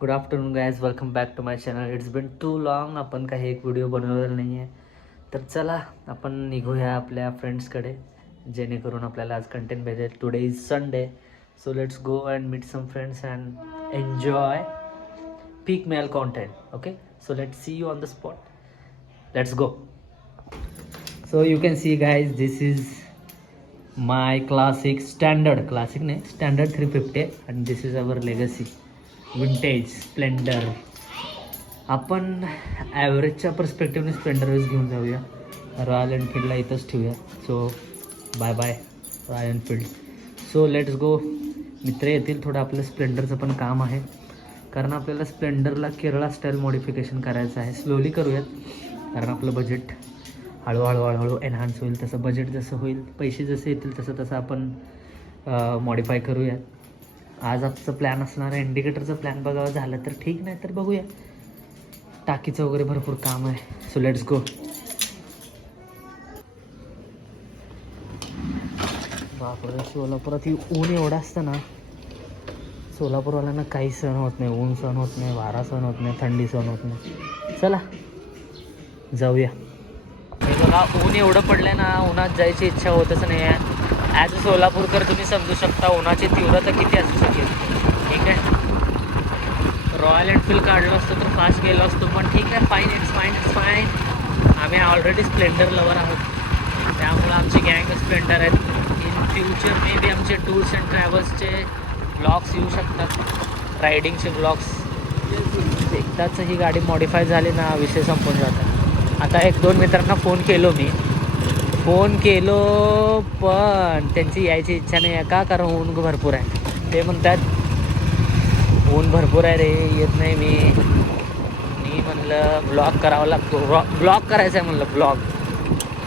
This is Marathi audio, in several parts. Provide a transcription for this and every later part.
Good afternoon guys, welcome back to my channel. It's been too long. आपण काही एक व्हिडिओ बनवलेला नाही आहे, तर चला आपण निघूया आपल्या फ्रेंड्सकडे, जेणेकरून आपल्याला आज कंटेंट भेटेल. Today is Sunday, so let's go and meet some friends and enjoy peak male content. Okay, so let's see you on the spot. Let's go. So you can see guys, this is my classic standard 350 and this is our legacy vintage Splendor. आपण ॲव्हरेजच्या पर्स्पेक्टिव्हने स्प्लेंडरच घेऊन जाऊया. रॉयल एनफील्डला इथंच ठेवूया. So bye bye Royal Enfield. So let's go. मित्र येतील, थोडं आपलं स्प्लेंडरचं पण काम आहे, कारण आपल्याला स्प्लेंडरला केरळा स्टाईल मॉडिफिकेशन करायचं आहे. स्लोली करूयात, कारण आपलं बजेट हळूहळू एनहान्स होईल. तसं बजेट जसं होईल, पैसे जसे येतील तसं आपण मॉडिफाय करूयात. आज आजचं प्लॅन असणार आहे इंडिकेटरचं प्लॅन बघावं, झालं तर ठीक, नाही तर बघूया. टाकीचं वगैरे भरपूर काम आहे. सो लेट्स गो. बापरे, सोलापुरात ऊन एवढं असतं ना, सोलापूरवाल्यांना काही सहन होत नाही. ऊन सहन होत नाही, वारा सहन होत नाही, थंडी सहन होत नाही. चला जाऊया. हे बघा, ऊन एवढं पडलं ना, उन्हात जायची इच्छा होतच नाही आहे. ॲज अ सोलापूरकर तुम्ही समजू शकता उन्हाची तीव्रता किती असू शकेल. ठीक आहे, रॉयल एनफील्ड काढलो असतो तर फास्ट गेलो असतो, पण ठीक आहे, फाईन, इट्स फाईन. आम्ही ऑलरेडी स्प्लेंडर लवर आहोत, त्यामुळं आमची गँग स्प्लेंडर आहेत. इन फ्युचर मे बी आमचे टूर्स अँड ट्रॅव्हल्सचे ब्लॉग्स येऊ शकतात, रायडिंगचे ब्लॉग्स. एकदाच ही गाडी मॉडिफाय झाली ना, विषय संपून जातात. आता 1-2 मित्रांना फोन केलो, पण त्यांची यायची इच्छा नाही आहे. का? कारण ऊन भरपूर आहे. ते म्हणतात ऊन भरपूर आहे रे, येत नाही मी म्हणलं ब्लॉग करावा लागतो. ब्लॉग करायचा आहे म्हणलं, ब्लॉग.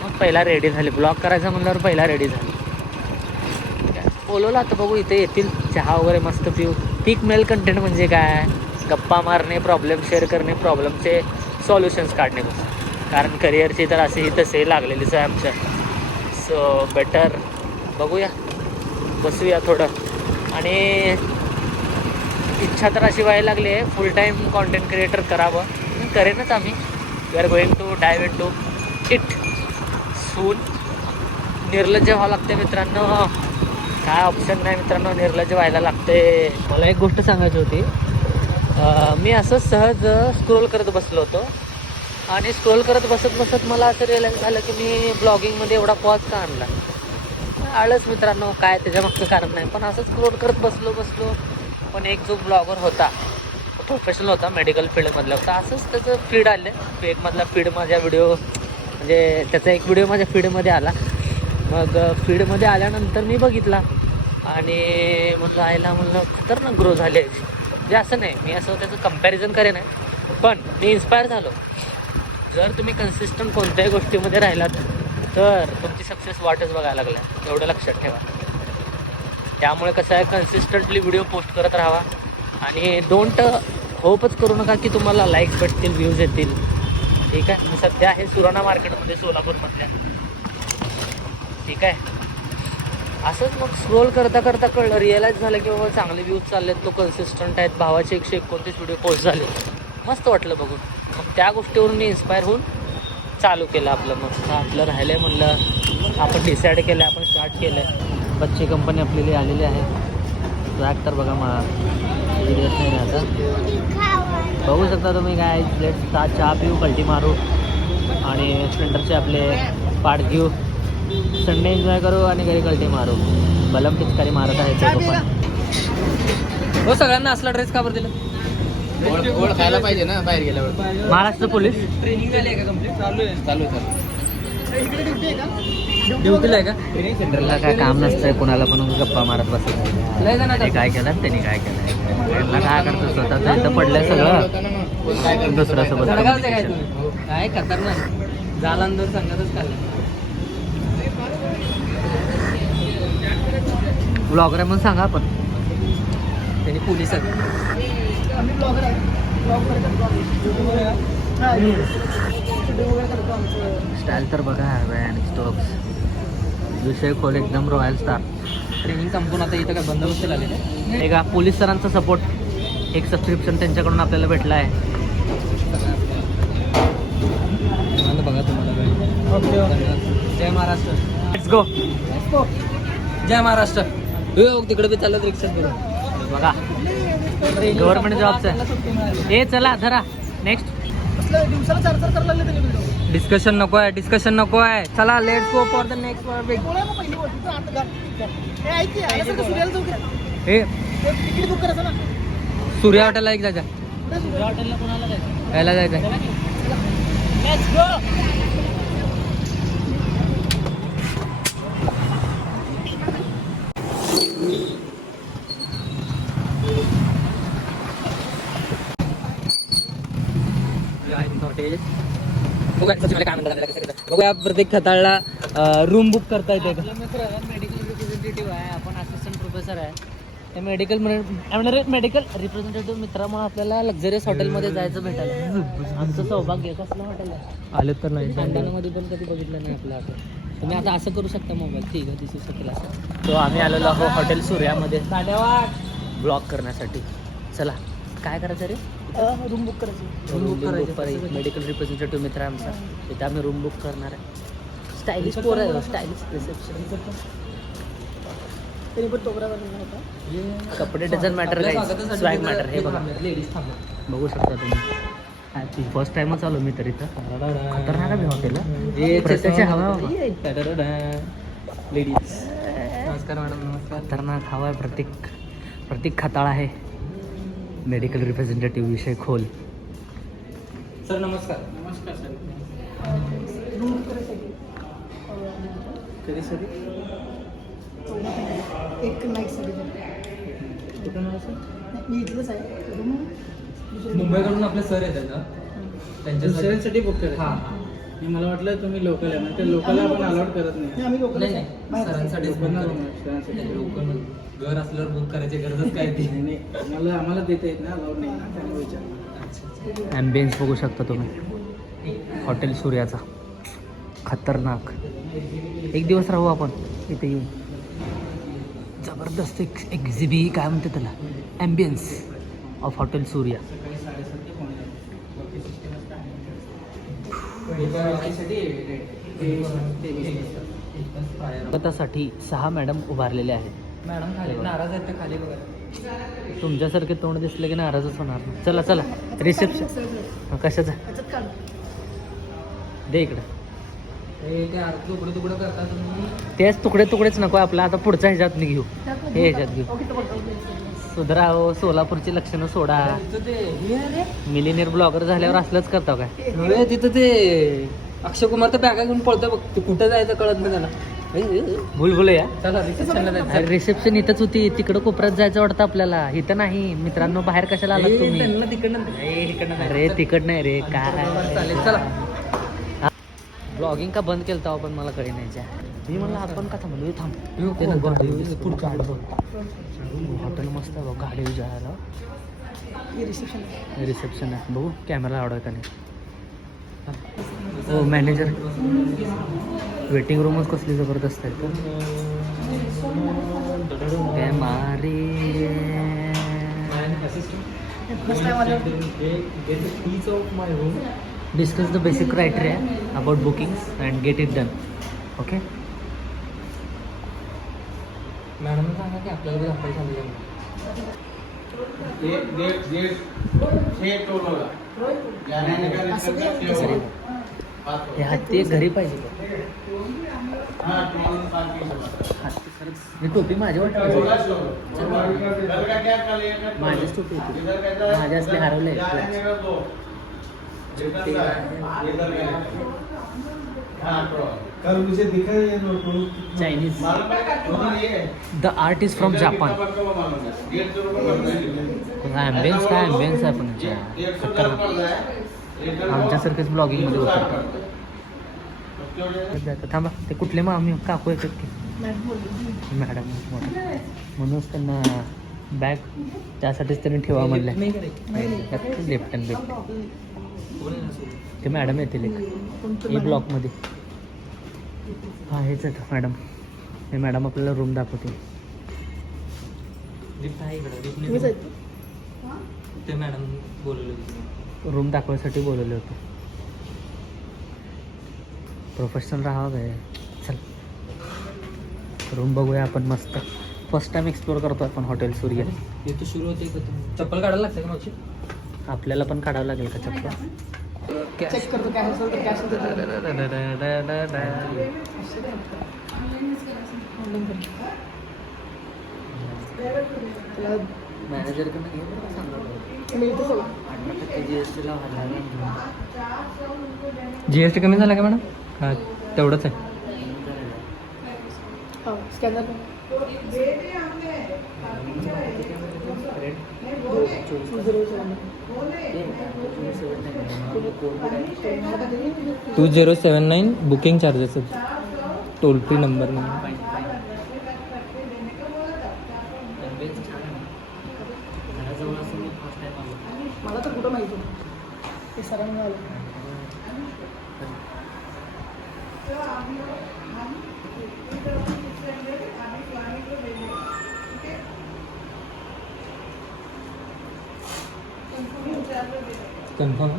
मग पहिला रेडी झाली. ब्लॉग करायचा म्हणल्यावर पहिला रेडी झाली. बोलवलं आता, बघू इथे येतील, चहा वगैरे मस्त पिऊ. पीक मेल कंटेंट म्हणजे काय? गप्पा मारणे, प्रॉब्लेम शेअर करणे, प्रॉब्लेमचे सॉल्युशन्स काढणे. कारण करिअरची तर असेही तसे लागलेलीच आहे आमच्या. सो बेटर बघूया, बसूया थोडं. आणि इच्छा तर अशी व्हायला लागली आहे, फुल टाईम कॉन्टेंट क्रिएटर करावं. करेनच आम्ही. We are going to dive into it soon. निर्लज्ज व्हावं लागते मित्रांनो, काय ऑप्शन नाही मित्रांनो, निर्लज्ज व्हायला लागते. मला एक गोष्ट सांगायची होती. मी असंच सहज स्क्रोल करत बसलो होतो, आणि स्क्रोल करत बसत मला असं रिअलाईज झालं की मी ब्लॉगिंगमध्ये एवढा पॉज का आणला. आळस मित्रांनो, काय त्याच्यामागचं कारण नाही, पण असं स्क्रोल करत बसलो. पण एक जो ब्लॉगर होता, प्रोफेशनल होता, मेडिकल फील्डमधला होता. असंच त्याचं फीड आलं, फेकमधला फीड माझ्या व्हिडिओ, म्हणजे त्याचा एक व्हिडिओ माझ्या फीडमध्ये आला. मग फीडमध्ये आल्यानंतर मी बघितला, आणि म्हणलं खतरनाक ग्रो झाले. म्हणजे असं नाही, मी असं त्याचं कंपॅरिझन करेन आहे, पण मी इन्स्पायर झालो. जर तुम्ही कन्सिस्टंट कोणत्याही गोष्टीमध्ये राहिलात तर तुमची सक्सेस वाटच बघायला लागल्या, एवढं लक्षात ठेवा. त्यामुळे कसं आहे, कन्सिस्टंटली व्हिडिओ पोस्ट करत राहावा, आणि डोंट होपच करू नका की तुम्हाला लाईक्स भेटतील, व्ह्यूज येतील. ठीक आहे, मी सध्या आहे सुराणा मार्केटमध्ये, सोलापूरमधल्या. ठीक आहे, असंच मग स्क्रोल करता कळलं, रिअलाईज झालं की बाबा चांगले व्ह्यूज चाललेत, तो कन्सिस्टंट आहेत. भावाचे 129 व्हिडिओ पोस्ट झाले, मस्त वाटलं बघून. मग त्या गोष्टीवरून मी इन्स्पायर होऊन चालू केलं आपलं. मग आपलं राहिलं आहे म्हणलं, आपण डिसाईड केलं, आपण स्टार्ट केलं आहे. बच्ची कंपनी आपल्याला आलेली आहे. ट्रॅक तर बघा व्हिडिओच नाही आता बघू शकता तुम्ही. काय लेट्स चहा पिऊ, कल्टी मारू, आणि स्प्लेंडरचे आपले पार्ट घेऊ, संडे एन्जॉय करू, आणि घरी कल्टी मारू. बलम पिचकारी मारत आहे ते पण. हो, सगळ्यांना असला ड्रेस का बरं दिला? गोड खायला पाहिजे ना बाहेर गेल्यावर. महाराष्ट्र पोलीस ट्रेनिंग झाली आहे का कंप्लीट? चालू ड्युटीला आहे का? ट्रेनिंग सेंटरला काय काम नसतंय कोणाला, पण गप्पा मारत बसत. काय केलं त्यांनी, काय केलं त्यांना, काय करतो स्वतःच इथं पडलंय सगळं, दुसऱ्यासोबत काय खतरनाक झाला अंदर सांगतच खाल्लं. ब्लॉगर आहे म्हणून सांगा आपण. त्यांनी पोलीस आहेत. स्टाईल तर बघा, आणि स्टॉक्स विषय खोल एकदम. रॉयल स्टार ट्रेनिंग संपून आता इथं काय बंदोबस्त लागलेलं आहे. का पोलीस सरांचा सपोर्ट एक सबस्क्रिप्शन त्यांच्याकडून आपल्याला भेटला आहे. बघा तुम्हाला जय महाराष्ट्र. Let's go. जय महाराष्ट्र. तिकडे बी चालत रिक्षात बघा. बघा गव्हर्नमेंट जॉबचं. हे चला धरा नेक्स्ट. डिस्कशन नको आहे, डिस्कशन नको आहे. चला let's go for the next. हे सूर्या हॉटेलला एक जायचं. हॉटेलला कोणाला जायचं? यायला जायचं. Let's go. बघूया प्रत्येक खताळला रूम बुक करता येते का? आपला मित्र मेडिकल रिप्रेझेंटेटिव्ह आहे, आपण असिस्टंट प्रोफेसर आहे. ते मेडिकल रिप्रेझेंटेटिव्ह मित्रामुळे आपल्याला लक्झरियस हॉटेलमध्ये जायचं भेटायला. आमचं सौभाग्य. कसलं हॉटेल आहे? आले तर नाही. खानदानामध्ये पण कधी बघितलं नाही आपलं हॉटेल. तुम्ही आता असं करू शकता मोबाईल. ठीक आहे, दिसू शकेल असं. तो आम्ही आलेलो आहोत हॉटेल सूर्यामध्ये ब्लॉग करण्यासाठी. चला काय करायचं रे? रूम बुक करायची. रूम बुक करायचं. मेडिकल रिप्रेझेंटेटिव्ह मित्र आहे आमचा, तिथे आम्ही रूम बुक करणार आहे. स्टायलिश पोर आहे, स्टायलिश रिसेप्शन. कपडे डझन मॅटर काय, स्वॅग मॅटर. हे बघा बघू शकता तुम्ही. फर्स्ट टाइमच आलो मी तर इथं. खतरनाक आहे हॉटेल. प्रत्यक्ष हवा लेडीज. नमस्कार मॅडम. नमस्कार. खतरनाक हवा आहे. प्रत्येक खताळ आहे. मेडिकल रिप्रेझेंटेटिव्ह विषय खोल. सर नमस्कार. नमस्कार सर. कधी सर? एक नाईटसाठी मी इथलंच आहे. मुंबईकडून आपले सर येतात ना, त्यांच्यासाठी बुक करा. हां. मला वाटलं तुम्ही लोकल आहे, म्हणजे लोकल आपण अलाउड करत नाही. आम्ही लोक नाही नाही, सरांसाठीच बुक करायचे. लोकल घर असल्यावर बुक करायची गरजच काय ती. नाही, आम्हाला देता येत ना, अलाउड नाही ना, त्यामुळे विचार. ॲम्बियन्स बघू शकता तुम्ही हॉटेल सूर्याचा. खतरनाक. एक दिवस राहू आपण इथे येऊन. जबरदस्त एक्झिबी काय म्हणते त्याला, ॲम्बियन्स ऑफ हॉटेल सूर्या. स्वागतासाठी 6 मॅडम उभारलेले आहेत. मॅडम खाली नाराज आहेत ते खाली बघा. तुमच्यासारखे तोंड दिसले की नाराजच होणार. चला चला रिसेप्शन. कशाचं दे इकडं. ते तुकडे तुकडे करता तुम्ही. तेच तुकडेच नको आपला. आता पुढच्या ह्याच्यात घेऊ. हे ह्याच्यात घेऊ. सुधरा हो, सोलापूरची लक्षणं सोडा. मिलिनियर ब्लॉगर झाल्यावर असलंच करता काय? तिथं ते अक्षय कुमार तर बॅगा घेऊन पळतोय बघ. ते कुठं जायचं कळत नाही त्याला. भूलभुलैया. चला रिसेप्शनला जायचं. रिसेप्शन इथंच होती. तिकडं कोपऱ्यात जायचं वाटतं आपल्याला. इथं नाही मित्रांनो. बाहेर कशाला आलात तुम्ही? त्यांना तिकडनं अरे तिकड नाही रे. काय चालेल. चला. ब्लॉगिंग का बंद केलं तेव्हा पण मला कळी नाही. मी म्हणलं आपण का थांबलो. पुढच्या हॉटेल मस्त आहे बघ. गाडी जायला रिसेप्शन आहे. बघू कॅमेरा आवडत का नाही. हो मॅनेजर. वेटिंग रूमच कसली जबरदस्त आहे. Discuss the basic criteria about bookings and get it done. Okay? Madam सांगा की आपल्याला बी दाखवायला सांगितलं. हे हत्ती घरी पाहिजे. मी टोपी माझी वाटत. माझीच टोपी होती. माझ्या असले हरवले. Chinese. The art is from Japan. Ambience काय ॲम्बियन्स आहे पण आमच्यासारखेच ब्लॉगिंगमध्ये उतरतात. थांबा ते कुठले मग आम्ही काकू येतात की मॅडम म्हणूनच त्यांना बॅग त्यासाठीच त्यांनी ठेवा म्हणलं. लेफ्ट अँड लेफ्ट ते मॅडम येतील एक ब्लॉकमध्ये. हां हेच आहेत मॅडम. हे मॅडम आपल्याला रूम दाखवतील. ते मॅडम बोलवले होते. रूम दाखवायसाठी बोलवले होते. प्रोफेशनल राहावं काय. चल रूम बघूया आपण मस्त. फर्स्ट टाइम एक्सप्लोर करतो आपण हॉटेल सूर्य. इथं सुरू होते का तुम्ही चप्पल काढायला लागते का मावशी? आपल्याला पण काढावं लागेल का चप्पल? चेक करतो कॅश असेल तर कॅश मॅनेजरकडनं घे मिळतं सगळं. GST GST कमी झाला का मॅडम? हा तेवढंच आहे. हो scanner to 2079 booking charges toll free number म्हणून. मला तर कुठं माहिती ते सरांना आलं. कन्फर्म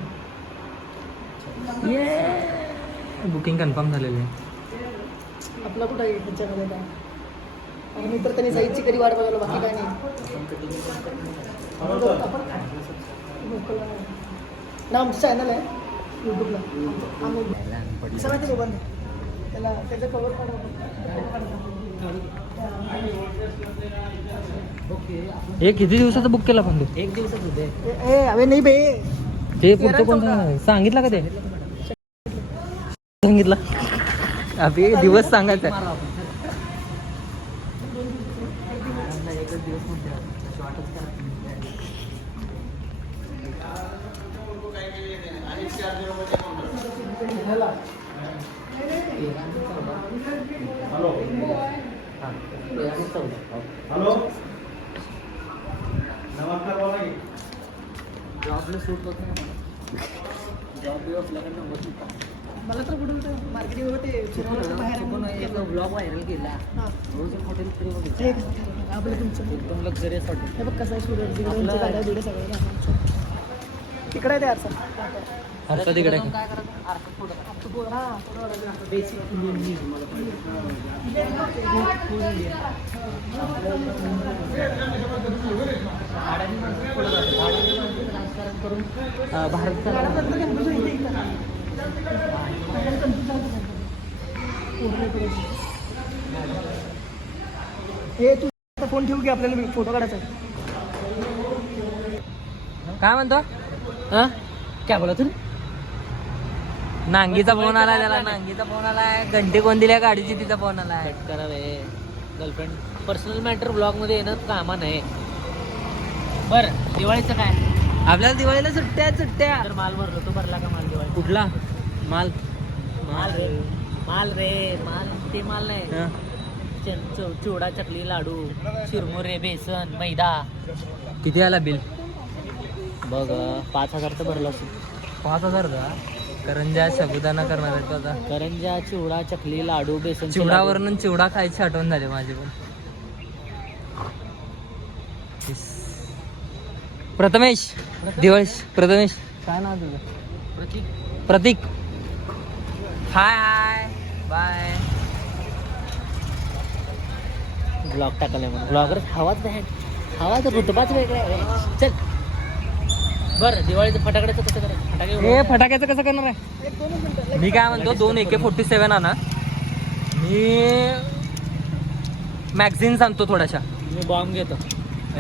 ये बुकिंग कन्फर्म झालेलं आहे. आपला कुठं आहे त्याच्यामध्ये काय. आणि मी तर त्यांनी साईजची कधी वाट बघायला बाकी काय नाही. ना आमचं चॅनल आहे यूट्यूबला. सगळ्यात लोकांना त्याला त्याचं कवर हे किती दिवसाचं बुक केलं पण तू? एक दिवसात होते. ए अवे नाही बे. ते पुढचं कोणतं सांगितलं का ते? सांगितलं अभि दिवस सांगायचा आहे. एकच दिवस म्हणते वाटच करा. हॅलो नमस्कार बोला की. जॉबला सूट होत नाही जॉब बी असल्याकडनं होत नाही. मला तर कुठं मार्केटिंग वगैरे बाहेर ब्लॉग व्हायरल केला. हां रोज हॉटेल फ्री बघितलं. हे आपलं तुमचं एकदम लक्झरियस हॉटेल. हे बघ कसं आहे स्टुडंट तिकडे गाड्या बिड्या सगळं तिकडे आहे ते यार आता तिकडे काय करायचं आर्थिक पुढं हां बेसिक राजकारण करून भारत हे तू फोन ठेवू की आपल्याला फोटो काढायचा आहे. काय म्हणतो? हा काय बोला तुम्ही? नांगीचा फोन आलाय त्याला. नांगीचा फोन आलाय. घंटे कोण दिल्या गाडीची तिचा फोन आलाय. कट करा रे गर्लफ्रेंड. पर्सनल मॅटर ब्लॉग मध्ये येणं कामा नाही. बरं दिवाळीचं काय? आपल्याला दिवाळीला सुट्ट्या सुट्ट्या. तर माल भरलो तो भरला का माल दिवाळी? कुठला माल? माल रे माल ते माल नाही. हा. चिवडा चकली लाडू चिरमुरे बेसन मैदा. किती आला बिल? बघ 5,000 भरलं असेल. 5,000 का? करंजा साबुदाणा करणार आहे तो आता. करंजा चिवडा चकली लाडू बेसन चिवडावरून चिवडा खायची आठवण झाली माझी पण. प्रथमेश दिवस प्रथमेश काय नाव तुझं? प्रतीक. हाय हाय बाय. ब्लॉग टाकलाय म्हणून ब्लॉगर हवाच रुतबाच वेगळा आहे. चल बरं दिवाळीचं फटाकड्याचं कसं करायचं? फटाके हे फटाक्याचं कसं करणार आहे? एक 2 मिनिटं मी काय म्हणतो 2 AK-47 आणा. मी मॅगझिन्स आणतो थोड्याशा. मी बॉम्ब घेतो.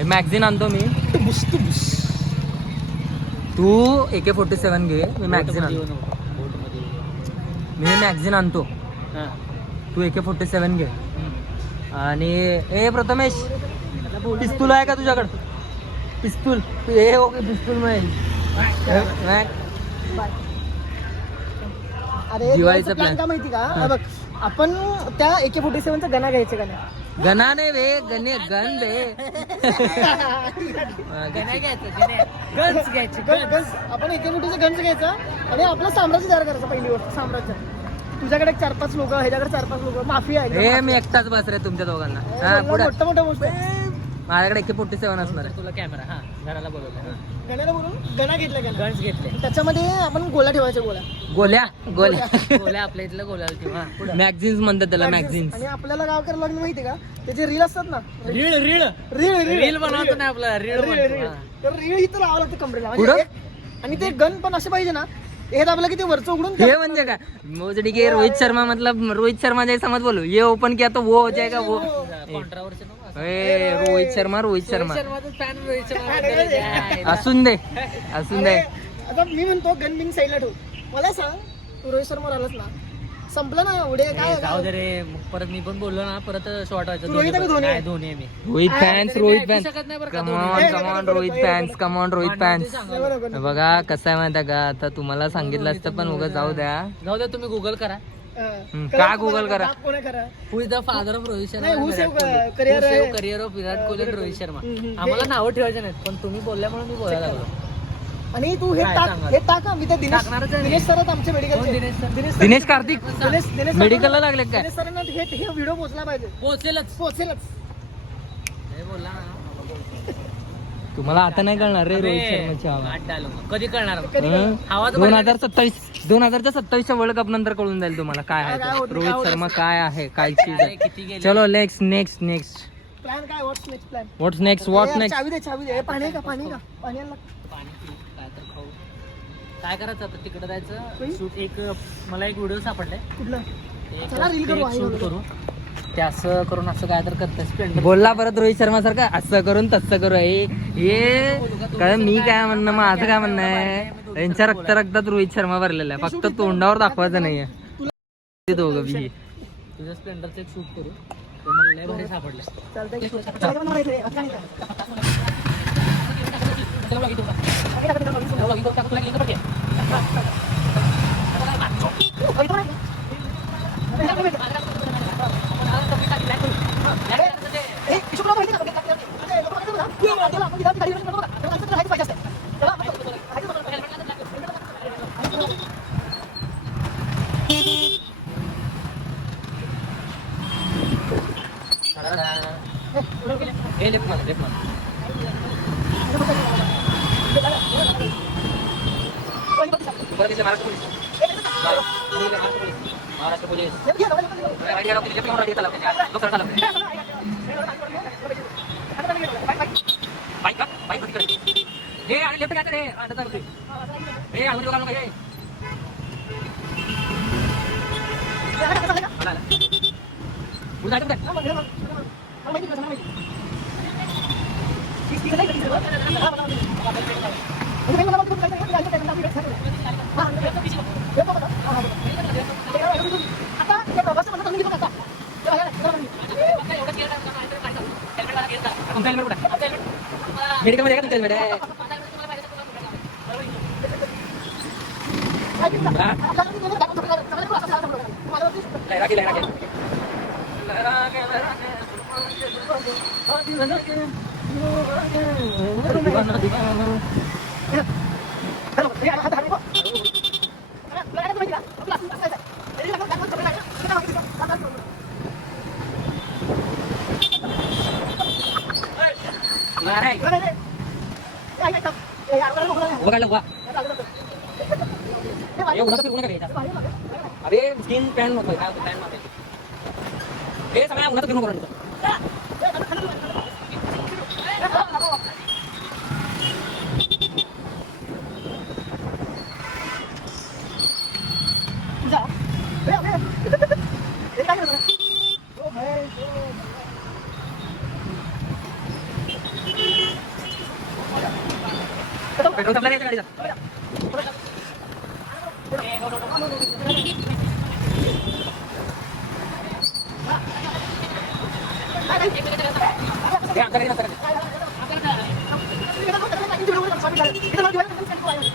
मॅगझिन आणतो मी. तू AK-47 घे. मी मॅगझिन आणतो. मी मॅगझिन आणतो. हां तू AK-47 घे. आणि ए प्रथमेश पिस्तूल आहे का तुझ्याकडं? पिस्तूल हे ओके पिस्तूल मिळेल. अरे दिवाळीचा प्लॅन plan. काय माहिती का? बघ आपण त्या AK-47चा गणा घ्यायचे का नाही? गणा नाही बे गणे गन बे. गन्स घ्यायचे गन्स आपण AK-47चा गन्स घ्यायचा आणि आपलं साम्राज्य तयार करायचं. पहिली गोष्ट साम्राज्य. तुझ्याकडे 4-5 लोक ह्याच्याकडे 4-5 लोक माफी आहे. हे मी एकटाच बस रे तुमच्या दोघांना. हा पुढे मोठं मोठं गोष्ट माझ्याकडे AK-47 असणार आहे. तुला कॅमेरा हा घराला बोलवलं गण्याला बोलून गणा घेतला गणा गन्स घेतले त्याच्यामध्ये आपण गोळ्या ठेवायच्या गोळ्या गोल्या गोल्या आपल्या इथलं गोल्याला ठेवा पुढं मॅगझिन्स म्हणतात त्याला मॅगझिन्स. आणि आपल्याला गाव करायला लागलं माहिती का त्याचे रील असतात ना रीळ रीळ रील रील बनवतो ना आपला रीळ बनतो, हा. तर रील इथं लावावं लागतं कमरेला पुढं? आणि ते गन पण असे पाहिजे ना हे दाबलं की ते वरचं उघडून हे म्हणजे काय मोजडी के रोहित शर्मा मतलब रोहित शर्मा जैसा मत बोलो ये ओपन किया तो वो हो जाएगा वो. कॉन्ट्रावर्सी नको असं. ए, रोहित शर्मा रोहित शर्माचं fan रोहित शर्मा बद्दल असून दे अरे, आता मी म्हणतो गन बिन साईडला ठेव मला सांग तू रोहित शर्मा आलास ना संपलं ना एवढे काय जाऊ दे रे मग परत मी पण बोललो ना परत शॉर्ट व्हायचं तू रोहित आहे का धोनी? नाही, धोनी आहे मी रोहित फॅन्स रोहित ऐकू फॅन्स शकत नाही बरं का come Dhoni. On Rohit fans come on Rohit fans. नको, नको, नको. बघा कसं आहे माहिती आहे का आता तुम्हाला सांगितलं असतं पण उगाच जाऊ द्या. जाऊ दे तुम्ही गुगल करा हा. का गुगल करा? बाप कोण आहे करा who is the father of Rohit Sharma नाही, who save career आहे? करिअर ऑफ विराट कोहली आणि रोहित शर्मा हम्म. आम्हाला नावं ठेवायचे नाहीत पण तुम्ही बोलल्यामुळे मी बोलायला लागलो आणि तू हे काय टाक सांगाल? हे टाक हा, मी तर दिनेश टाकणारच आहे मी. दिनेश सरच आमचे कोण मेडिकल दिनेश sir? दिनेश कार्तिक दिनेश मेडिकलला लागले काय? दिनेश सरांना हे व्हिडिओ पोहोचला पाहिजे पोहोचेलच पोहोचेलच हे बोलला ना तुम्हाला आता नाही कळणार रे रोहित शर्माची हवा. आठ dialogue. कधी करणार हं? हवा तर 2027च्या वर्ल्ड कप नंतर कळून जाईल तुम्हाला काय आहे काय ते. होतं, रोहित शर्मा काय आहे काय चीज अरे, आहे. किती गेले चलो नेक्स्ट प्लॅन काय व्हॉट्स नेक्स्ट प्लॅन व्हॉट्स नेक्स्ट चावी दे हे पाणी आहे का पाणी का पाणी आणलं पाणी पिऊ, काय तर खाऊ काय करायचं आता तिकडे जायचं होईल? शूट एक मला एक व्हिडिओ सापडलाय कुठलं एक चला, reel करू, आहे शूट वगैरे. करू ते असं करून असं काय तर करतं स्प्लेंडर बोलला परत रोहित शर्मा सारखं असं करून तसं करू हे काय मी काय म्हणणं माझं काय म्हणणं आहे त्यांच्या रक्तात रोहित शर्मा भरलेला आहे फक्त तोंडावर दाखवायचं नाहीये ते दोघं बी. तुझ्या स्प्लेंडरचं एक शूट करू ते मला लय भारी सापडलं चालतंय चला, मला माहिती आहे, आता नाही का? हे, हिशोबाला माहिती आहे का? अरे, लोकं माहिती आहे का? चला, आपण तिला गाडी घेऊन जाऊ नका. तेव्हा आमचं तर पाहिजे असतं. चला, हे लेफ्ट मध्ये. परत इथे Maharashtra police. Maharashtra police. Bike का? बाईक होती कडे. हे आणि लेफ्ट घ्यायचं रे. आता चालू आहे. हे आलं बघा मग हे. आला, आला. पुढे जायचं कुठे? तुमचा हेल्मेट कुठे? मेडिकल मध्ये का तुमचा हेल्मेट आहे? लहरा के. अरे स्किन पॅन नको काय होतं पॅन मारायची हे सगळ्या उन्हात घेऊन नको पेट्रोल संपला नाही गाडीचा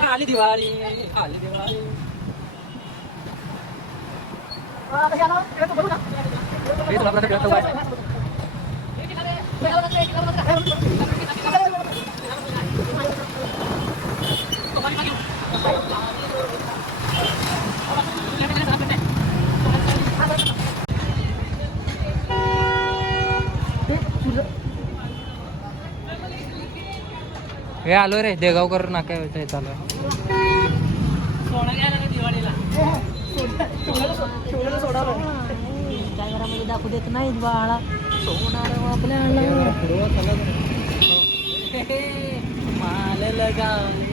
आली दिवाळी आली दिवाळी हे तुला प्रत्येक वेळेस बघायचं. हे आलो रे देगावकर नाका हे चालू आहे. सोडा घ्यायला का दिवाळीला शिवण्याला सोडावं. काय घरामध्ये दाखवू देत नाहीत बाळा सोनार आपल्याला माल लगावले.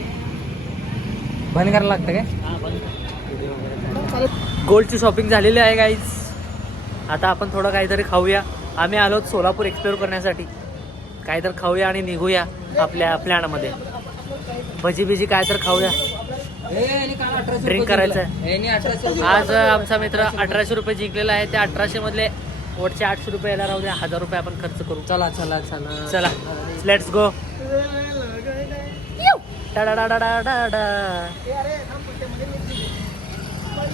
बंद करायला लागतं काय? गोल्डची शॉपिंग झालेली आहे गाईज. आता आपण थोडं काहीतरी खाऊया. आम्ही आलो सोलापूर एक्सप्लोर करण्यासाठी. काहीतरी खाऊया आणि निघूया आपल्या प्लॅनमध्ये. भजी बिजी काय तर खाऊया. ड्रिंक करायचं आहे. आज आमचा मित्र 1800 रुपये जिंकलेला आहे. त्या 1800 मधले वरचे 800 रुपये यायला राहू द्या. 1000 रुपये आपण खर्च करू. चला चला चला चला लेट्स गो.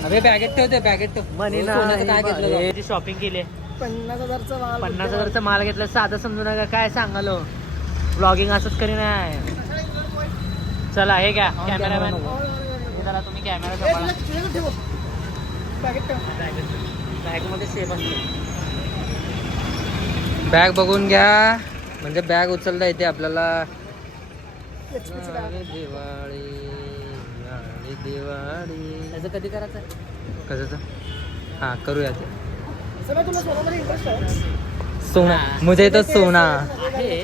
अबे बॅगेत ठेवते बॅगेत ठेव. मनी सोन्याचं काय घेतलं? शॉपिंग केली. 50,000चा माल. 50,000चा माल घेतला. साधं समजू नका. काय सांगालो ब्लॉगिंग असंच करी नाही. चला हे घ्या कॅमेरामॅन. जरा तुम्ही कॅमेरा जमा. ठेव पॅकेट ठेव. बॅग मध्ये सेफ असते. बॅग बघून घ्या म्हणजे बॅग उचलता येते आपल्याला. HP ची bag. दिवाळी दिवाळी दिवाळी. त्याचं कधी करायचं? कशाचं? हा करूया ते. सगळं तुला सोन्यामध्ये इंटरेस्ट आहे. सोना मुझे तो सोना आहे.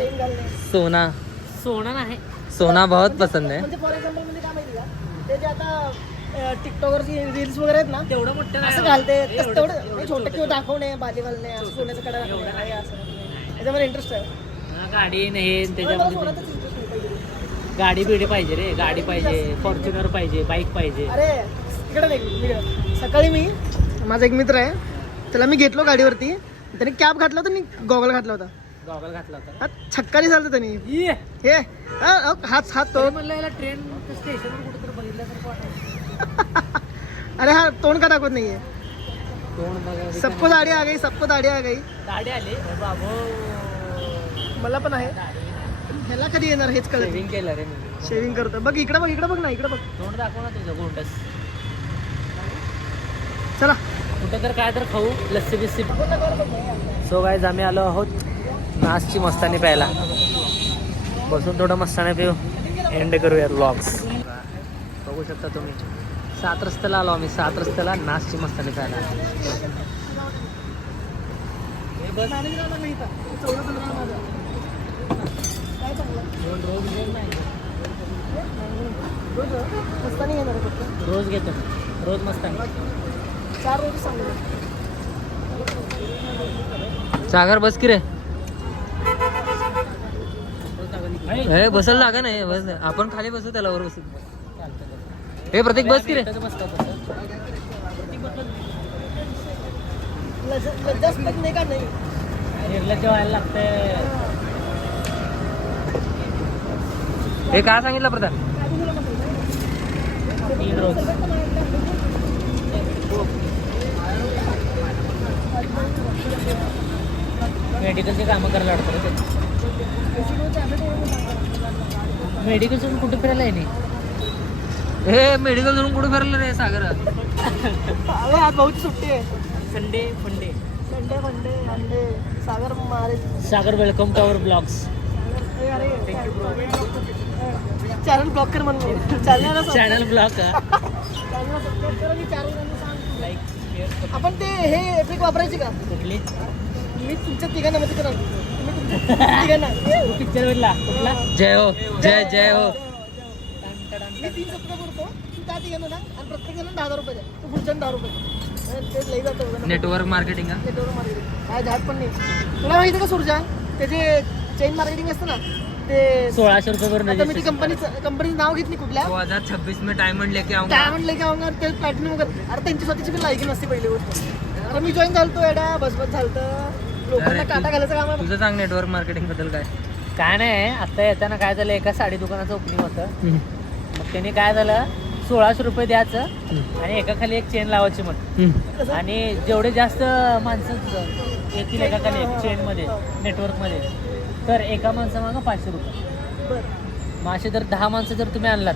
सोना सोनं नाही. सोना बहुत पसंद है. म्हणजे फॉर एक्झाम्पल म्हणजे काय माहिती का, ते जे आता टिकटॉकवरची रील्स वगैरे आहेत ना, तेवढं मोठं असं नाही. घालते तसं तेवढं नाही, छोटं किंवा दाखवणे बाली घालणे असं सोन्याचं कडा दाखवणे आहे असं. त्याच्यामध्ये इंटरेस्ट आहे. हा, गाडी नाही मला त्याच्यामध्ये. सोन्यातच interest नाही पाहिजे. गाडी बिडी पाहिजे रे. गाडी पाहिजे. फॉर्च्युनर पाहिजे. बाईक पाहिजे. अरे इकडे नाही. सकाळी मी माझा एक मित्र आहे त्याला मी घेतलो गाडीवरती. त्याने कॅप घातला होता आणि गॉगल घातला होता. गॉगल घातला होता. हा छक्कानी चालतं त्यांनी. ये. हे हात तो. म्हणलं याला ट्रेन स्टेशनवर कुठेतरी बघितल्यासारखं वाटायचं. अरे हा तोंड का दाखवत नाहीये. तोंड बघायचं. सबको दाढी आ गई, सबको दाढी आ गई. गाडी आली बाबो. मला पण आहे. ह्याला कधी येणार हेच कळत. सेविंग केलं रे मी. शेविंग करतो. बघ इकडे बघ, इकडे बघ ना, इकडे बघ. तोंड दाखव ना तुझं गोंडस. चला कुठं तर काय तर खाऊ. लस्सी बिस्सी. सो गाईज आम्ही आलो आहोत नासची मस्तानी प्यायला. बसून थोडं मस्तानी पिऊ. एंड करूया व्लॉग्स. बघू शकता तुम्ही 7 रस्त्याला आलो आम्ही. 7 रस्त्याला नासची मस्तानी प्यायला. मस्तानी घेणार आहे फक्त. रोज घेतो. रोज मस्तानी. 4 रोज सांगतो. सागर बस की रे. हे बसल जागा नाही बस. आपण खाली बसू त्याला वर बसू. हे प्रत्येक बस की रे. लज्जास्पद नाही का नाही. निर्लज्ज व्हायला लागतंय. हे काय सांगितलं प्रधान? 3 रोज. मेडिकलचे कामं करायला वाटतं. मेडिकलचं कुठे फिरायला आहे नाही. हे मेडिकल धरून कुठे फिरलं रे सागर? अरे आज भाऊची सुट्टी आहे. संडे फंडे. संडे फंडे अंडे सागर मारे. सागर वेलकम टू अवर ब्लॉग्स. अरे चॅनल ब्लॉक कर म्हणून. चॅनल ब्लॉग सबस्क्राईब कर आणि चॅनल सांग. Like share. आपण ते हे ट्रिक वापरायची का? कुठली? मी तुमच्या तिघांना मध्ये करा. तुम्ही तुमच्या तिघांना. पिक्चर वेळला कुठला? जय हो जय जय हो. मी 3 सबस्क्राईब करतो. तू त्या तिघांना ना आणि प्रत्येकाला 10,000 रुपये द्या. तू पुढच्या 10 रुपये. ते लई जातं. नेटवर्क मार्केटिंग का? नेटवर्क मार्केटिंग काय झाड पण नाही. तुला माहिती का सुरजा त्याचे चेन मार्केटिंग असतं ना ते 1600 रुपये करून आता मी ती कंपनीचं नाव घेतली कुठल्या 2026 में डायमंड लेके आऊंगा. डायमंड लेके आऊंगा ते प्लॅटिनम वगैरे. अरे त्यांची स्वतःची पण लायकी नसते पहिली गोष्ट. अरे मी जॉईन झालतो एडा बस झालतं. लोकांना काटा घालायचं काम आहे. तुझं सांग नेटवर्क मार्केटिंग बद्दल काय? काय नाही. आता येताना काय झालं, एका साडी दुकानाचं ओपनिंग होतं. मग त्याने काय झालं 1600 रुपये द्यायचं आणि एका खाली एक चेन लावायची मग. आणि जेवढे जास्त माणसं येतील एका खाली एक चेनमध्ये नेटवर्कमध्ये तर एका माणसामागं 500 रुपये. बरं. मग असे जर 10 माणसं जर तुम्ही आणलात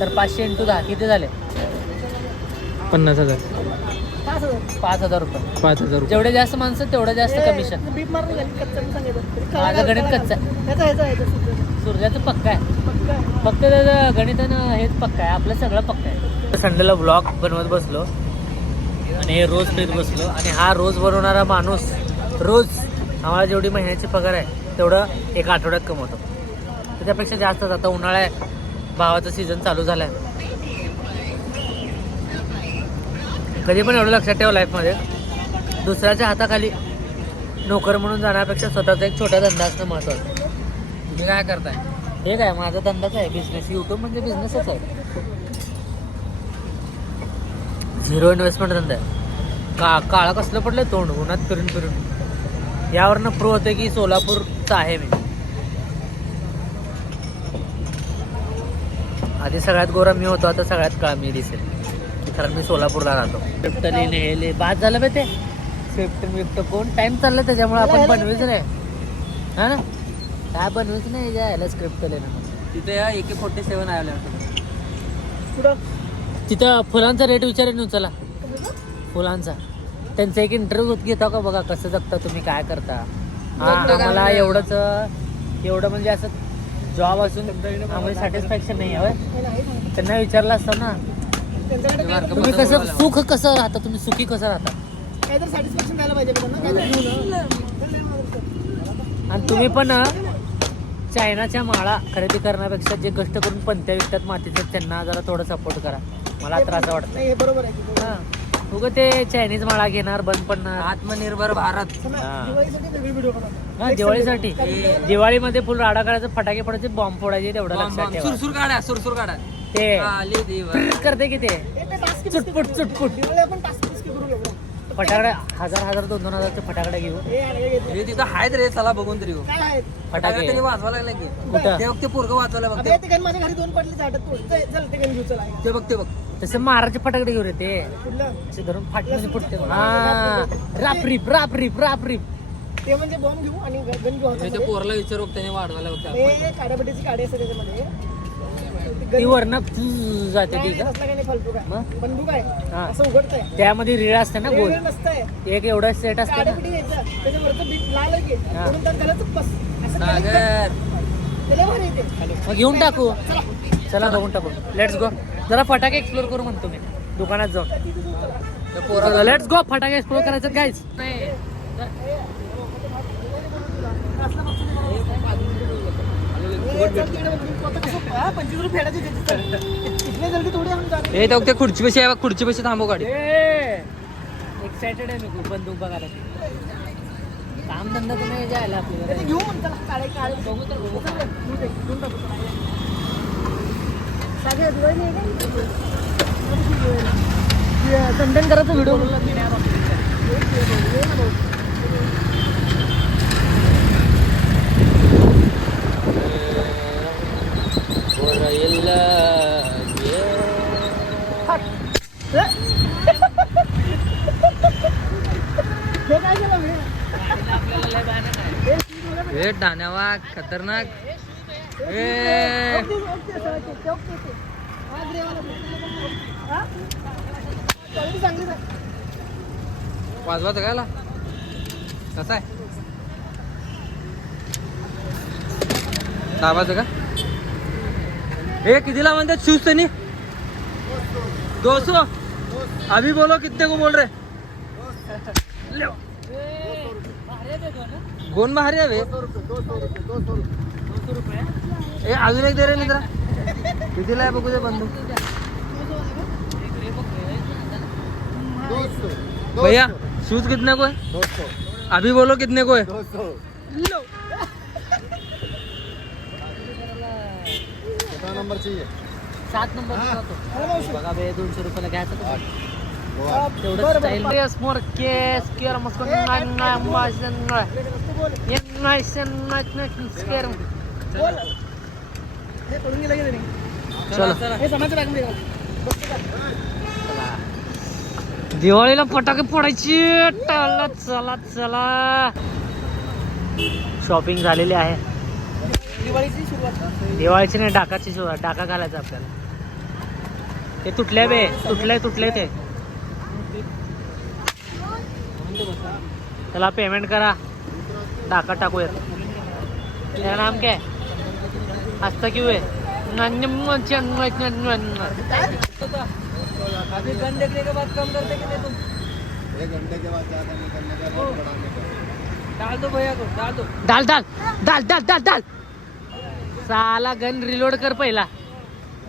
तर 500 × 10 किती झाले? 50,000. 5,000 रुपये. 5,000 रुपये. जेवढे जास्त माणसं तेवढं जास्त कमिशन. बीप मारली कच्चा मी सांगितलं. माझं गणित कच्चा. ह्याचा सूर्याचं पक्का आहे. पक्का फक्त त्याचं गणितानं हेच पक्का आहे, आपलं सगळं पक्का आहे. संडेला ब्लॉग बनवत बसलो आणि हे रोज पेत बसलो आणि हा रोज बनवणारा माणूस रोज आम्हाला जेवढी महिन्याची पगार आहे तेवढं एका आठवड्यात कमवतो. तर त्यापेक्षा जास्तच. आता उन्हाळा आहे, भावाचा सीझन चालू झाला आहे. कधी पण एवढं लक्षात ठेवा लाईफमध्ये, दुसऱ्याच्या हाताखाली नोकर म्हणून जाण्यापेक्षा स्वतःचा एक छोटा धंदा असणं महत्त्वाचं. तुम्ही काय करताय? हे काय माझा धंदाच आहे, बिझनेस. यूट्यूब म्हणजे बिझनेसच आहे. झिरो इन्व्हेस्टमेंट धंदा आहे. काळा कसलं पडलं तोंड उन्हात फिरून फिरून. यावरनं प्रूव्ह होते की सोलापूरचा आहे मी. आधी सगळ्यात गोरा मी होतो, आता सगळ्यात काळा मी दिसेल, कारण मी सोलापूरला राहतो. स्विफ्टने हे बाद झालं बे ते स्विफ्ट कोण टाइम चाललं त्याच्यामुळे आपण बनवीच नाही. हा ना, काय बनवीच नाही यायला स्क्रिप्ट ना. तिथे या AK-47 आले कुठं तिथं फुलांचा रेट विचारेन चला. फुलांचा त्यांचा एक इंटरव्ह्यू घेता का बघा, कसं जगता तुम्ही, काय करता. हा, आम्हाला एवढं म्हणजे असं जॉब असून आम्हाला सॅटिस्फॅक्शन नाही हवं. त्यांना विचारलं असतं ना, तुम्ही कसं सुख कसं राहता, तुम्ही सुखी कसं राहता. काहीतरी सॅटिस्फॅक्शन द्यायला पाहिजे आणि तुम्ही पण चायनाच्या माळा खरेदी करण्यापेक्षा जे कष्ट करून पंत्या विकतात मातीचं त्यांना जरा थोडं सपोर्ट करा. मला तर असं वाटतं. नाही, हे बरोबर आहे. हा, उगं ते चायनीज माळा घेणार, बंद पडणार. आत्मनिर्भर भारत. दिवाळीसाठी वेगळी व्हिडिओ बनवतो. हा, दिवाळीसाठी. दिवाळीमध्ये फुल राडा काढायचं, फटाके पडायचे, बॉम्ब फोडायचे, तेवढं लक्षात ठेवा. सुरसूर काढा. ते आली दिवाळी. करते की ते चुटपुट दिवाळी आपण टास्क करून घेऊ. फटाकडे 1000 2,000चे फटाकडे घेऊ. हे तिथं आहेत रे, चला बघून तरी येऊ. काय आहेत? फटाके त्यांनी वाजवायला लागले की कुठं? ते पोरग वाजवायला बघ. अबे, ते गण माझ्या घरी 2 पडले झाडात तोड. चल ते गण घेऊ. चला ते बघ. तसं महाराजचे फटाकडे घेऊ रे ते. कुठलं? असे धरून फाटमध्ये फुटते. हा, राप. ते म्हणजे बॉम्ब घेऊ आणि गण घेऊ. ते पोरला विचारू, त्याने वाढवायला बघ. ते काड्यापट्टीची काडी असते त्याच्यामध्ये. ती वरनं जाते ती का? नसला काही नाही फालतू काय. मग? बंदूक आहे हा. असं उघडतंय. त्यामध्ये रिळ असते ना गोल, नसतंय. एक एवढा सेट असतं ना. काड्यापट्टी घ्यायचं, त्याच्यावरचं बीट लाल आहे की हा. म्हणून त्याला बस असं सागर. त्याला भारी येते. मग घेऊन टाकू. चला बघून टाकू. Let's go. जरा फटाके एक्सप्लोर करू म्हणतो मी दुकानात जाऊन. Let's go. फटाके एक्सप्लोर करायचं काहीच नाही. हे तर ते खुर्चीपाशी आहे, खुर्चीपाशी थांबव गाडी. एक्साइटेड आहे मी खूप बंदूक बघायला. काम धंदा तर नाही जायला आपल्याला. घेऊ म्हणता काळे काळे बघू तर बघू. सगळ्या दिवाळी नाही का? खंडन करायचं व्हिडिओ. हे काय केलं मी? हे डाण्यावा खतरनाक. वाजवायचं काय कसं आहे? दाबाचं का? हे कितीला म्हणतात शूज त्यांनी? 200. अभी बोलो कितने को बोल रहे? गोन भारी आहे बे. ए अजून एक दे रे मित्रा. कितीला आहे बघू दे बंदूक. भैया शूज कितने को है? 200. अभी बोलो कितने को है? 200. लो. कितना नंबर चाहिए? 7 नंबर बघा बे. 200 रुपयाला घ्यायचं का? बरं, तेवढं बरं. स्टाईल स्मोर केस केअर मस्त बोल. हे पडून गेलं की नाही? चलो. हे समाज टाकून दे. दिवाळीला फटाके फोडायची. चला शॉपिंग झालेली आहे. दिवाळीची सुरुवात. दिवाळीची नाही, डाकाची सुरुवात. डाका घालायचा आपल्याला. ते तुटले बे. तुटले ते. चला पेमेंट करा. डाका टाकूयात. तेरा नाम क्या है? हंसता क्यों है? अभी गन देखने के बाद कम करते कि नहीं तुम? 1 घंटे के बाद ज्यादा निकलने का बहुत बढ़ाने का डाल दो भैया को, डाल दो. डाल डाल डाल डाल डाल डाल साला गन रिलोड कर पहिला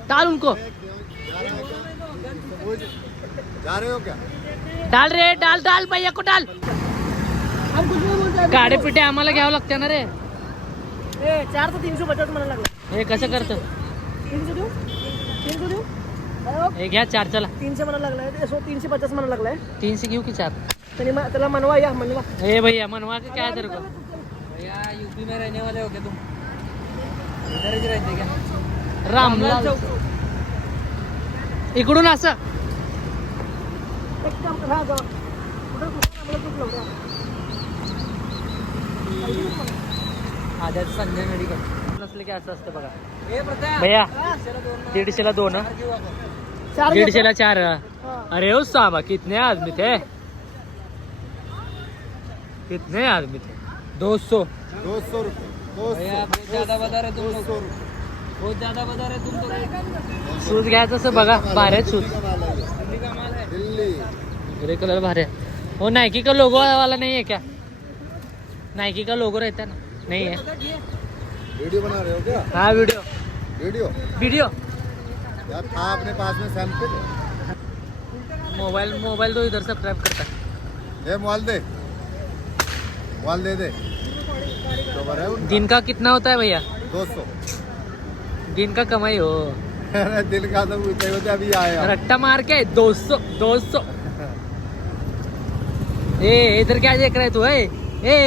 डाल उनको जा रहे हो क्या? डाल रे डाल डाल भैया को डाल हम कुछ नाही बोलतोय. गाडी पिटे आम्हाला घ्यावं लागते ना रे ए 4 तर 350 म्हणायला लागला. हे कसं करतं 300 देऊ 300 देऊ हे घ्या 4 चला 300 म्हणायला लागलाय. 350 म्हणायला लागलाय. 300 घेऊ की 4 त्याला मनवा या म्हणवा. हे भैया मनवा के क्या तेरे को भैया यूपी में रहने वाले हो क्या तुम? इधर ही रहते क्या? रामलाल इकडून असं एक काम करा जा. कुठं आम्हाला चुकलं होतं. आद्याचं संजय मेडिकल. नसले की असं असतं बघा ए प्रताप भैया चलो 150 ला 2 4 150 ला 4 हाँ. अरे ओ साहब कितने आदमी थे कितने आदमी थे 200 200 रुपये भैया बहुत ज्यादा बता रहे तुम लोग. 200 रुपये बहुत ज्यादा बता रहे तुम तो. शूज घ्यायचं असं बघा भारी आहेत शूज दिल्ली का माल है. दिल्ली ग्रे कलर भारी है वो नाइकी का लोगो वाला नहीं है क्या नाइकी का लोगो रहता है ना नहीं है वीडियो बना रहे हो क्या? हाँ वीडियो वीडियो वीडियो यार था अपने पास में सैंपल मोबाइल तो इधर सब्सक्राइब करता है ये मोबाइल दे दे तो बड़ा है उनका। दिन का कितना होता है भैया 200 दिन का कमाई हो अरे दिल का तो पूछते होते अभी आया रट्टा मार के 200 ए इधर क्या देख रहे तू ए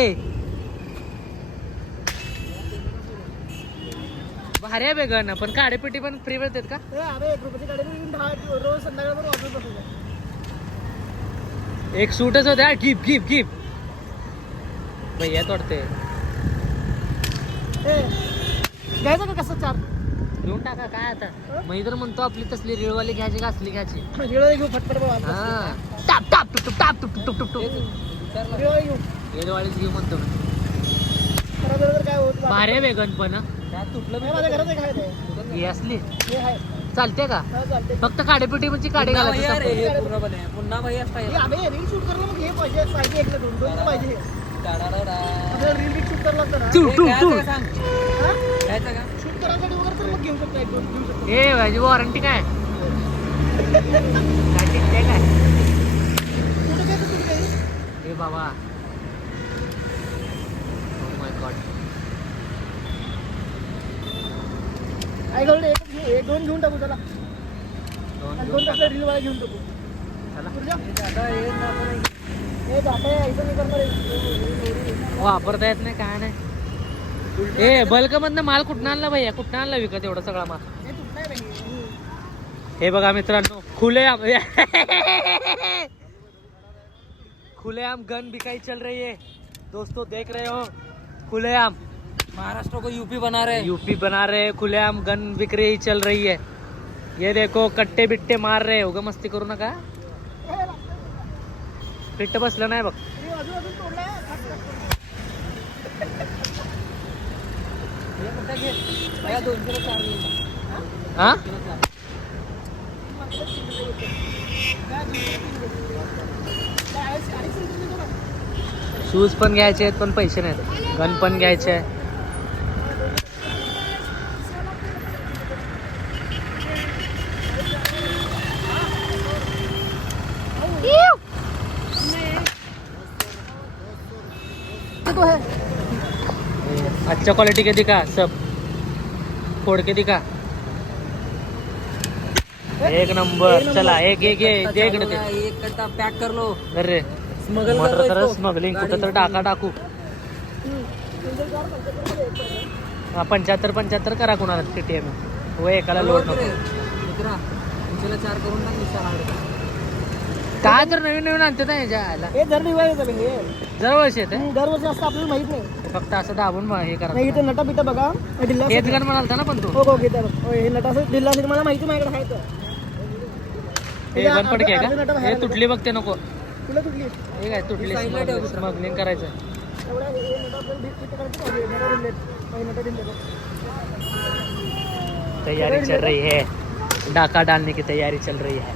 भारी आहे बेगन पण काडेपेटी पण फ्री मिळतात का ए, अरे 1 रुपयाची गाडी घेऊन 10 रोज संध्याकाळपर्यंत वापरून बसायचं. एक सूटच होत्या गिफ भैया तोडते ए, घ्यायचं का कसं 4 घेऊन टाका काय आता मी तर म्हणतो आपली तसली रिळवाली घ्यायची का असली घ्यायची हिळोळी घेऊ फटफट बाबा. हा टाप टाप टुप टुप टाप टुप टुप टुप टुप हिळोळी घेऊ. रिळवालीच घेऊ म्हणतो मी. खराब झालं तर काय होत भारी आहे बेगन पण तुटलं हे माझ्या घरात एक आहे ते. ही असली हे आहे. चालते का हा, चालते. फक्त काडेपेटी म्हणजे काडे भैया रे घालायचं हे पूर्णपणे पुन्हा भैया हे स्टाईल. अबे रील शूट करायला मग हे पाहिजे एक ना दोन तर पाहिजे हे. आपल्याला रील बीट शूट करायला लागतं ना. टू टू टू सांग हा? घ्यायचं का? शूट करायसाठी वगैरे तर मग घेऊ शकतो 1-2 घेऊ शकतो. ए माझी वॉरंटी काय काय टिकते काय कुठं घ्यायचं कुठं घ्यायचं? ए बाबा Oh my God. काय करू एक घेऊ 1-2 घेऊन टाकू चला. दोन आणि घेऊन 2 आपल्या रील वाला घेऊन टाकू. चला. पुढच्या? दादा हे आपण हे जाते ऐकून नाही करणार आहे. वापरता येत नाही काय नाही ए बल्क मधनं माल कुठं आणला भैया कुठं आणला विकत एवढा सगळा माल हे तुटणार नाही. हे बघा मित्रांनो खुलेआम खुलेआम गन बिकाई चल रही है दोस्तों देख रहे हो खुलेआम महाराष्ट्र को यूपी बना रहे. यूपी बना रहे खुलेआम गन बिक रही चल रही है ये देखो कट्टे बिट्टे मार रहे उगा मस्ती करू नका फिट्ट बसलं नाही बघ हे अजून तोडलाय. भैया 200 ला 4 घे. हा शूज पण घ्यायचे आहेत पण पैसे नाहीत गन पण घ्यायचे आहे तो है अच्छा क्वालिटी के दिखा सब फोड़ के दिखा एक नंबर चला एक एक दे इकडे ते एक कट्टा पॅक कर लो. अरे स्मगल म्हटलं तर कर स्मगलिंग कुठं तर टाका टाकू 75 करा कुणाला केटीएम हो एकाला लोड नको मित्रा 200 ला 4 करून टाक विशाल आवडत. काय तर नवीन नवीन आणते ना याच्या आयला हे दर निवायचं हे दरवर्षी येते दरवर्षी असतं आपल्याला माहित नाही. फक्त असं दाबून हे करा नाही इथे नटा बिटा बघा ढिल्ला हेच गण म्हणालता ना पण तू हो हो घेता बघ हो, हे नटा असं ढिल्ला असेल मला माहिती माझ्याकडे आहे तर हे गण पडके अर्धे नटं का हे बाहेर तुटली बघते नको तुला तुटली हे काय तुटली Side ला ठेव दुसरं. स्मगलिंग करायचं एवढा हे नटा आपल्याला करायचं नटा ढिल्ले नटा ढिल्ले तैयारी चल रही है, डाका डालने की तैयारी चल रही है।